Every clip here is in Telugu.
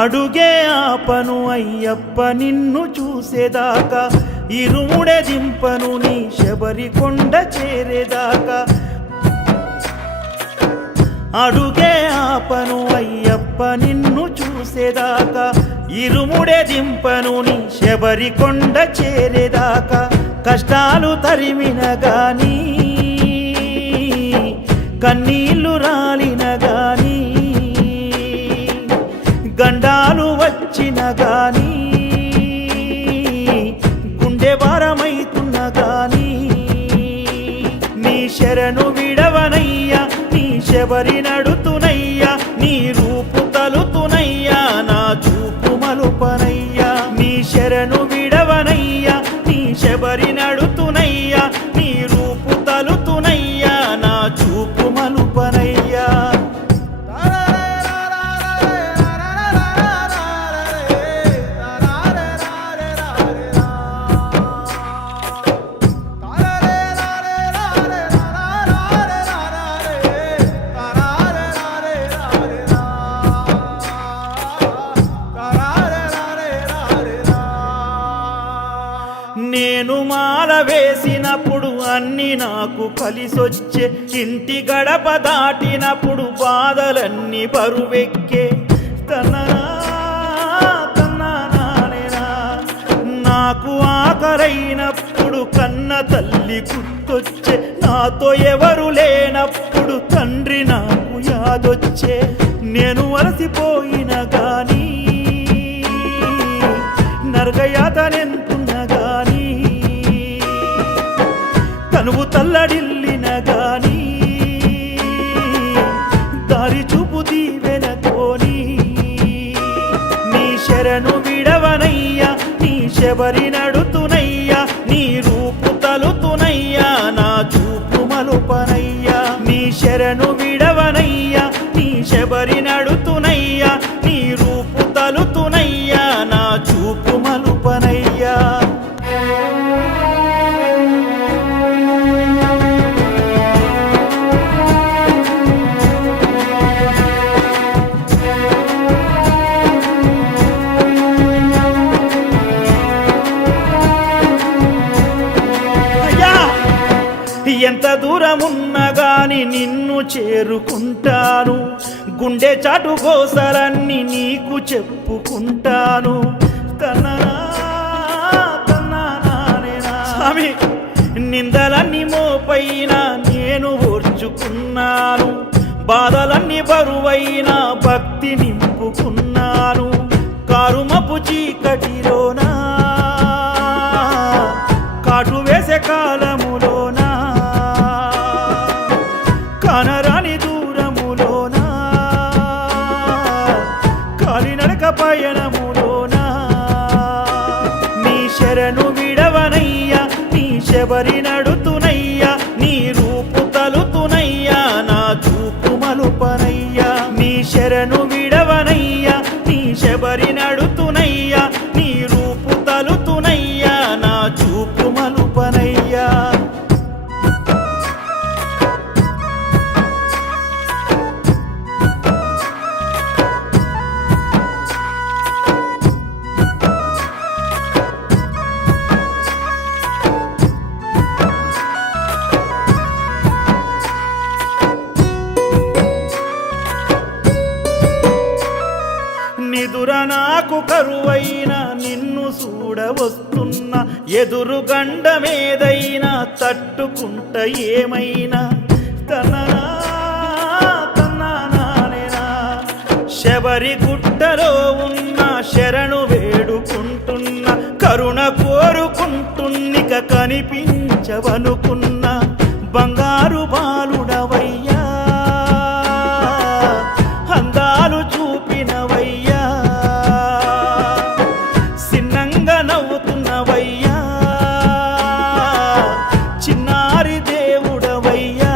అడుగే ఆపను అయ్యప్ప నిన్ను చూసేదాకా, ఇరుముడే దింపను నీ శబరి కొండ చేరేదాకా. అడుగే ఆపను అయ్యప్ప నిన్ను చూసేదాకా, ఇరుముడే దింపను నీ శబరి కొండ చేరేదాకా. కష్టాలు తరిమిన గాని కన్నీళ్లు రాలిన గాని, గండాలు వచ్చిన గాని, గుండె భారమైతున్న గాని, నీ శరణు విడవనయ్యా, నీ శబరి నడుతునయ్యా, నీ రూపు తలుతునయ్యా, నా చూపు మలుపనయ్యా. నీ శరణు విడవనయ్యా, నీ శబరి నడుతునయ్యా, నీ రూపు తలుతునయ్యా, నా చూపు మలుపనయ్యా. నేను మాల వేసినప్పుడు అన్ని నాకు కలిసొచ్చే, ఇంటి గడప దాటినప్పుడు బాధలన్నీ బరువెక్కే. తన్నానేనా నాకు ఆకరైనప్పుడు కన్న తల్లి గుర్తొచ్చే, నాతో ఎవరు లేనప్పుడు తండ్రి నాకు యాదొచ్చే. నేను అలసిపోయిన గాని నరకయాతనెంతున్న గాని, తనువు తల్లడిల్లిన గాని, దారి చూపు దీవెనతోని, నీ శరణు విడవనయ్యా, నీ శబరి నడుతునయ్యా, నీ రూపు తలుతునయ్యా, నా చూపు మలుపనయ్యా. నీ శరణు విడవనయ్యా, నీ శబరి నడుతునయ్యా, నీ రూపు తలుతునయ్యా, నా చూపు మలుపనయ్యా. ఎంత దూరమున్నా గాని నిన్ను చేరుకుంటాను, గుండె చాటు గోసలన్నీ నీకు చెప్పుకుంటాను. స్వామి నిందలన్నీ మోపైన నేను ఓర్చుకున్నాను, బాధలన్నీ బరువైన భక్తి నింపుకున్నాను. కారుమపు చీకటిలోనా కాటు వేసే కాలములోనా, కానరాని దూరములోనా, కాలినడక పయనములోనా, నీ శరణు విడవనయ్యా, నీ శబరి నడుతునయ్యా, నీ రూపు తలుతునయ్యా, నా చూపు మలుపనయ్యా. నీ శరణు విడవనయ్యా, నీ శబరి నడుతునయ్యా, నీ రూపు తలుతునయ్యా, నా చూపు మలుపనయ్యా. నిదుర నాకు కరువైన నిన్ను చూడవస్తున్నా, ఎదురు గండమేదైనా తట్టుకుంట ఏమైనా. తన్నానేనా శబరి గుట్టలో ఉన్న శరణు వేడుకుంటున్నా, కరుణ కోరుకుంటున్నిక కనిపించవనుకున్నా. బంగారు బాలుడవయ్యా, అందాలు చూపినవయ్యా, సిన్నంగా నవ్వుతున్నవయ్యా, చిన్నారి దేవుడవయ్యా.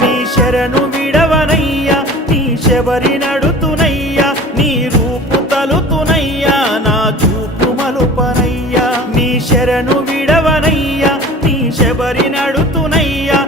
నీ శరణు విడవనయ్యా, నీ శబరి నడుతునయ్యా, నీ రూపు తలుతునయ్యా, నా చూపు మలుపనయ్యా. నీ శరణు విడవనయ్యా, నీ శబరి నడుతునయ్యా,